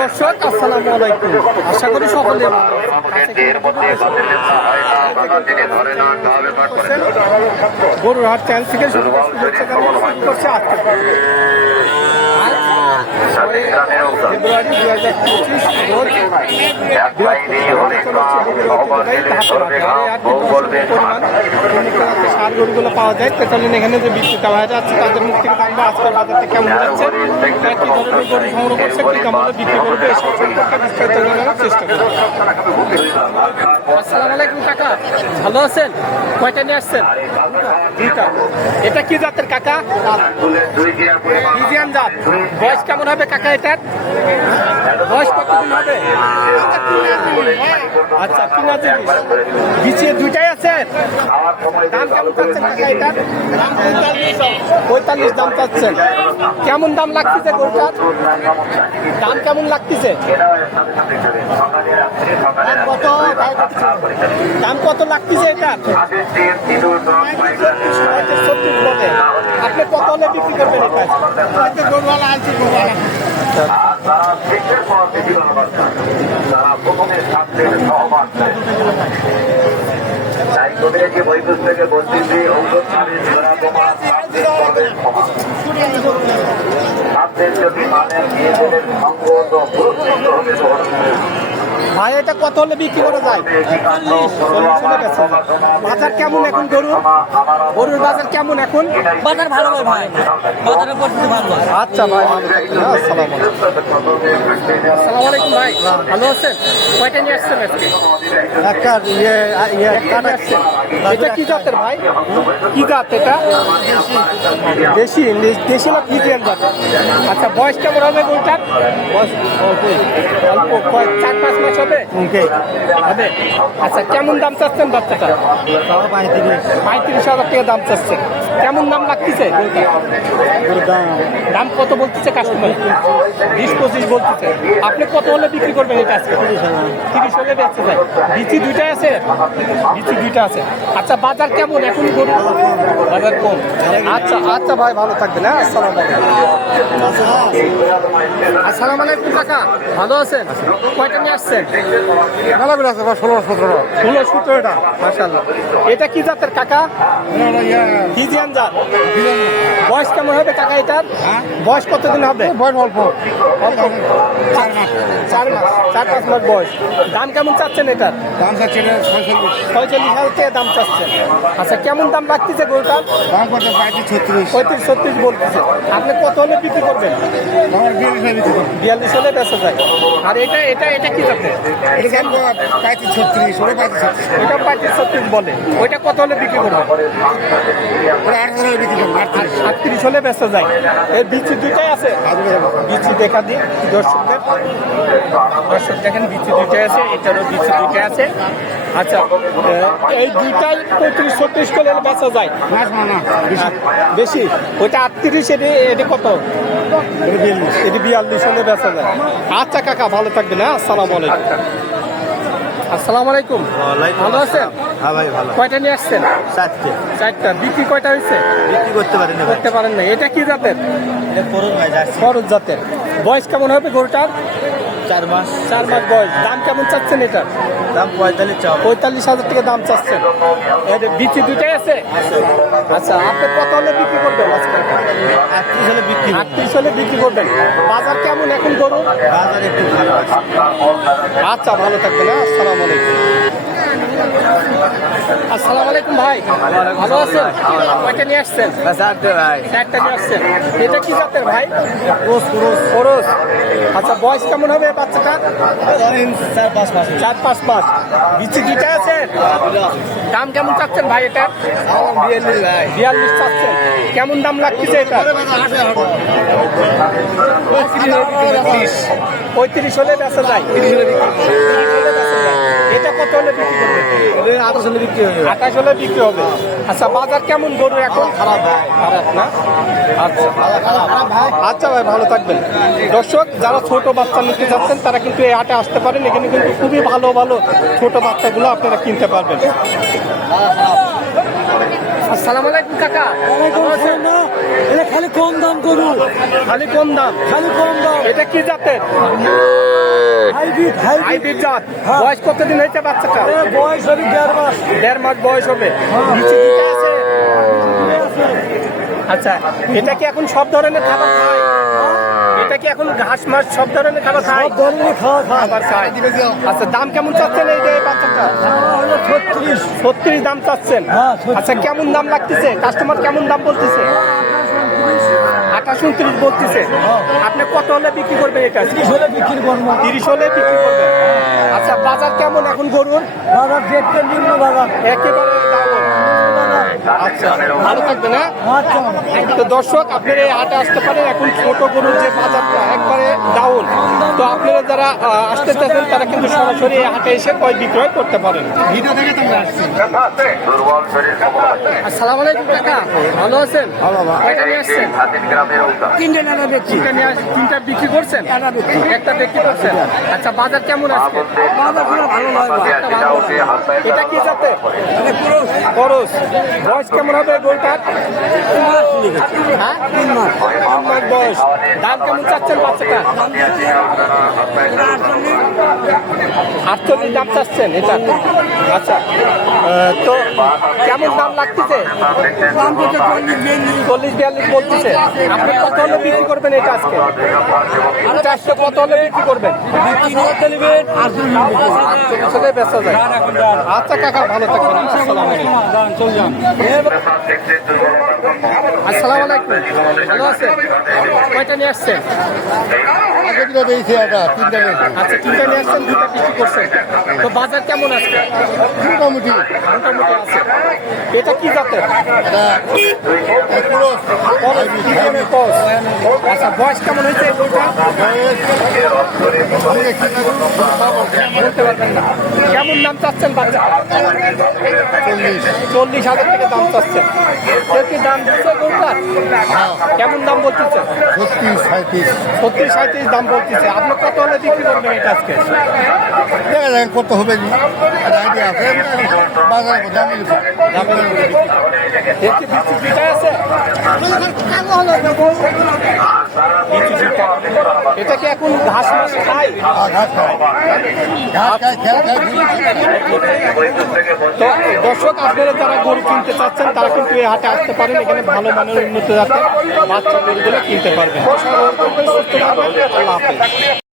দর্শক আসসালামু আলাইকুম। আশা করি সকলে গরুর হাট চ্যানেল থেকে শুরু করছে আজকে। বলবে পরিমাণ সার গরুগুলো পাওয়া যায় তেতালিন এখানে যে আছে তাদের মুখ থেকে জানব আজকের বাজারটা কেমন যাচ্ছে। কি ধরনের গরু সংগ্রহ করছে কি দামে বিক্রি করবে এসব সম্পর্কে বিস্তারিত জানানোর চেষ্টা করব। আসসালামু আলাইকুম কাকা ভালো আছেন? কয়টা নিয়ে আসছেন? দুইটা। এটা কি জাতের কাকা? দুই দিয়া জাত। বয়স কেমন হবে কাকা এটার? বয়স কতদিন হবে? আচ্ছা কিনা জিনিস? বিছিয়ে দুইটাই আছে? দাম কেমন চাচ্ছেন পঁয়তাল্লিশ দাম চাচ্ছেন। কেমন দাম লাগতেছে গরুটার? দাম কেমন লাগতেছে? দাম কত? লাগতেছে বলে আপনি কত হলে বিক্রি করবেন এটা? গরুওয়ালা আনছি, গরুওয়ালা। তাই কবিরাজি বই পুস্তকে বলতেছি ঔষধ খাবেন ধরা তোমার ছাত্রের যদি মানের নিজেদের সঙ্গ তো পুরস্কৃত হবে ভাই এটা কত হলে বিক্রি করা যায়? বাজার কেমন এখন গরুর? গরুর বাজার কেমন এখন? বাজার ভালো ভাই ভাই। বাজারের পরিস্থিতি ভালো আচ্ছা ভাই হ্যাঁ, আসসালামু আলাইকুম। ভাই। ভালো আছেন? কয়টা নিয়ে আসছেন আজকে? একটা ইয়ে ইয়ে আসছেন। এটা কি জাতের ভাই? কি জাত এটা? দেশি দেশি না ফিজিয়ান জাত? আচ্ছা বয়স কেমন হবে গরুটার? বয়স অল্প কয় চার পাঁচ মাস হবে? হবে? আচ্ছা কেমন দাম চাচ্ছেন বাচ্চাটা? পঁয়ত্রিশ। হাজার টাকা দাম চাচ্ছেন কেমন দাম লাগতেছে? দাম কত বলতেছে কাস্টমার বিশ পঁচিশ বলতেছে। আপনি কত হলে বিক্রি করবেন এটা আজকে তিরিশ হলে। বেঁচে যায় বিচি দুইটা আছে? বিচি দুইটা আছে। আচ্ছা বাজার কেমন এখন গরু? বাজার কম। আচ্ছা আচ্ছা ভাই ভালো থাকবেন হ্যাঁ? আসসালাম আসসালাম আলাইকুম কাকা। ভালো আছেন? কয়টা নিয়ে আসছেন? মেলাগুলো আছে ষোলো সতেরো। ষোলো সতেরোটা। মাসাল্লাহ এটা কি জাতের কাকা? ফিজিয়ান জাত বয়স কেমন হবে কাকা এটার? বয়স কতদিন হবে? বয়স অল্প। অল্প। চার মাস। চার পাঁচ মাস বয়স। দাম কেমন চাচ্ছেন এটার? দাম চাচ্ছে ছয়চল্লিশ। পঁয়তাল্লিশ হাজার টাকা দাম চাচ্ছেন। আচ্ছা কেমন দাম লাগতেছে গরুটার দাম কত? পঁয়ত্রিশ ছত্রিশ। পঁয়ত্রিশ ছত্রিশ বলতেছে। আপনি কত হলে বিক্রি করবেন? বিয়াল্লিশ হয়ে হলে বেচা যায়। আর এটা এটা এটা কি জাতের? এটা পঁয়ত্রিশ ছত্রিশ। ওটা পঁয়ত্রিশ ছত্রিশ। ওটা পঁয়ত্রিশ ছত্রিশ বলে। ওইটা কত হলে বিক্রি করবেন? ওটা আট হাজার বিক্রি করব আটত্রিশ। আটত্রিশ হলে বেচা যায়। এর বিচি দুইটাই আছে। বিচি দেখা দিই দর্শকদের। দর্শক দেখেন বিচি দুইটাই আছে এটারও বিচি দুইটাই আছে। আচ্ছা এই দুইটাই পঁয়ত্রিশ ছত্রিশ করে হলে বেচা যায়। না না বেশি। ওইটা আটত্রিশ এটি এটি কত? এটা বিয়াল্লিশ। এটি বিয়াল্লিশ হলে বেচা যায়। আচ্ছা কাকা ভালো থাকবেন হ্যাঁ? আসসালামু আলাইকুম। আসসালামু আলাইকুম। ভালো আছেন? হ্যাঁ ভাই ভালো। কয়টা নিয়ে আসছেন? চারটে। চারটা। বিক্রি কয়টা হয়েছে? বিক্রি করতে পারেন না করতে পারেন না এটা কি জাতের? এটা করুন ভাই জাতের। বয়স কেমন হবে গরুটার? চার মাস চার মাস বয়স। দাম কেমন চাচ্ছেন এটার? দাম পঁয়তাল্লিশ পঁয়তাল্লিশ হাজার টাকা দাম চাচ্ছেন। এর বিচি দুটাই আছে? আচ্ছা আপনি কত হলে বিক্রি করবেন আটত্রিশ হলে বিক্রি আটত্রিশ হলে বিক্রি করবেন। বাজার কেমন এখন গরু? বাজার একটু ভালো আছে। আচ্ছা ভালো থাকবেন হ্যাঁ? আসসালামু আলাইকুম। আসসালামু আলাইকুম ভাই। ভালো আছেন? কয়টা নিয়ে আসছেন? চারটে ভাই। চারটা নিয়ে আসছেন। এটা কি জাতের ভাই? ক্রোস ক্রোস আচ্ছা বয়স কেমন হবে বাচ্চাটা চার পাঁচ মাস। চার পাঁচ মাস। বিচি দুইটা আছে? দাম কেমন চাচ্ছেন ভাই এটা? বিয়াল্লিশ ভাই। বিয়াল্লিশ চাচ্ছেন। কেমন দাম লাগতেছে এটা? পঁয়ত্রিশ। হলে বেচা যায়। তিরিশ হলে কত হলে বিক্রি করবে? আঠাশ হলে বিক্রি হয়ে আঠাশ হলে বিক্রি হবে। আচ্ছা বাজার কেমন গরু এখন? খারাপ খারাপ না? আচ্ছা আচ্ছা ভাই ভালো থাকবেন। দর্শক যারা ছোট বাচ্চা নিতে যাচ্ছেন তারা কিন্তু এই হাটে আসতে পারেন। এখানে কিন্তু খুবই ভালো ভালো ছোট বাচ্চাগুলো আপনারা কিনতে পারবেন। আসসালামু আলাইকুম কাকা। এটা খালি কম দাম করু খালি কম দাম। খালি কম দাম। এটা কি জাতের? হাইব্রিড হাইব্রিড হাইব্রিড জাত হ্যাঁ। বয়স কতদিন হয়েছে বাচ্চাটা বয়স হবে দেড় মাস। দেড় মাস বয়স হবে। নিচে দিকে আছে? আচ্ছা এটা কি এখন সব ধরনের খাবার খায়? এটা কি এখন ঘাস মাস সব ধরনের খাবার খায়? সব ধরনের খাওয়া খাবার খায়। আচ্ছা দাম কেমন চাচ্ছেন এই যে বাচ্চাটা? ছত্রিশ। ছত্রিশ দাম চাচ্ছেন। হ্যাঁ, 36 আচ্ছা কেমন দাম লাগতেছে? কাস্টমার কেমন দাম বলতেছে? আঠাশ উনত্রিশ বলতেছে। আপনি কত হলে বিক্রি করবেন এটা? তিরিশ হলে বিক্রি করব। তিরিশ হলে বিক্রি করবেন। আচ্ছা বাজার কেমন এখন গরুর? বাজার নিম্ন বাজার। একেবারে ভালো থাকবে না আচ্ছা তো দর্শক আপনারা এই হাটে আসতে পারেন। এখন ছোট গরুর যে বাজারটা একবারে ডাউন তো আপনারা যারা আসতে চাচ্ছেন তারা কিন্তু সরাসরি এই হাটে এসে ক্রয় বিক্রয় করতে পারেন। ভিডিও দেখে তোমরা আসসালামু আলাইকুম কাকা। ভালো আছেন? ভালো, তিনটে নানা দেখছি। তিনটা নিয়ে আস- তিনটা বিক্রি করছেন? একটা বিক্রি। করছেন? আচ্ছা বাজার কেমন আজকে? বাজার ভালো ভালো নয় বা। একটা ভালো এটা কি যাতে খরচ বয়স কেমন হবে গরুটার হ্যাঁ? তিন মাস। তিন মাস বয়স। দাম কেমন চাচ্ছেন বাচ্চাটা আটচল্লিশ দাম চাচ্ছেন এটা। আচ্ছা তো কেমন দাম লাগতেছে? চল্লিশ, বিয়াল্লিশ বলতেছে। আপনি কত হলে বিক্রি করবেন এটা আজকে আজকে কত হলে বিক্রি করবেন? হলে বেচা যায়। আচ্ছা কাকা, ভালো থাকবেন। আসসালামু আলাইকুম। আসসালামু আলাইকুম। ভালো আছেন? কয়টা নিয়ে আসছেন? আচ্ছা তিনটা নিয়ে আসছেন দুটা বিক্রি করছেন। তো বাজার কেমন আছে? মোটামুটি। মোটামুটি আছে। এটা কি জাতের? আচ্ছা বয়স কেমন হয়েছে বলতে পারবেন না। কেমন দাম চাচ্ছেন বাচ্চা চল্লিশ হাজার থেকে দাম চাচ্ছেন। কেউ কি দাম দিচ্ছে বইটা কেমন দাম বলতেছে? ছত্রিশ সাঁত্রিশ ছত্রিশ সাঁত্রিশ দাম বলতেছে। আপনি কত হলে বিক্রি করবেন এটা আজকে? দেখা যায় কত হবে। আইডিয়া আছে। বাজার দামি আছে? এটা কি এখন ঘাস মাস খায়? ঘাস খায় ঘাস তো দর্শক আপনারা যারা গরু কিনতে চাচ্ছেন তারা কিন্তু এই হাটে আসতে পারেন। এখানে ভালো মানের উন্নত জাতের বাচ্চা গরুগুলো কিনতে পারবেন। সুস্থ থাকবেন। আল্লাহ হাফেজ।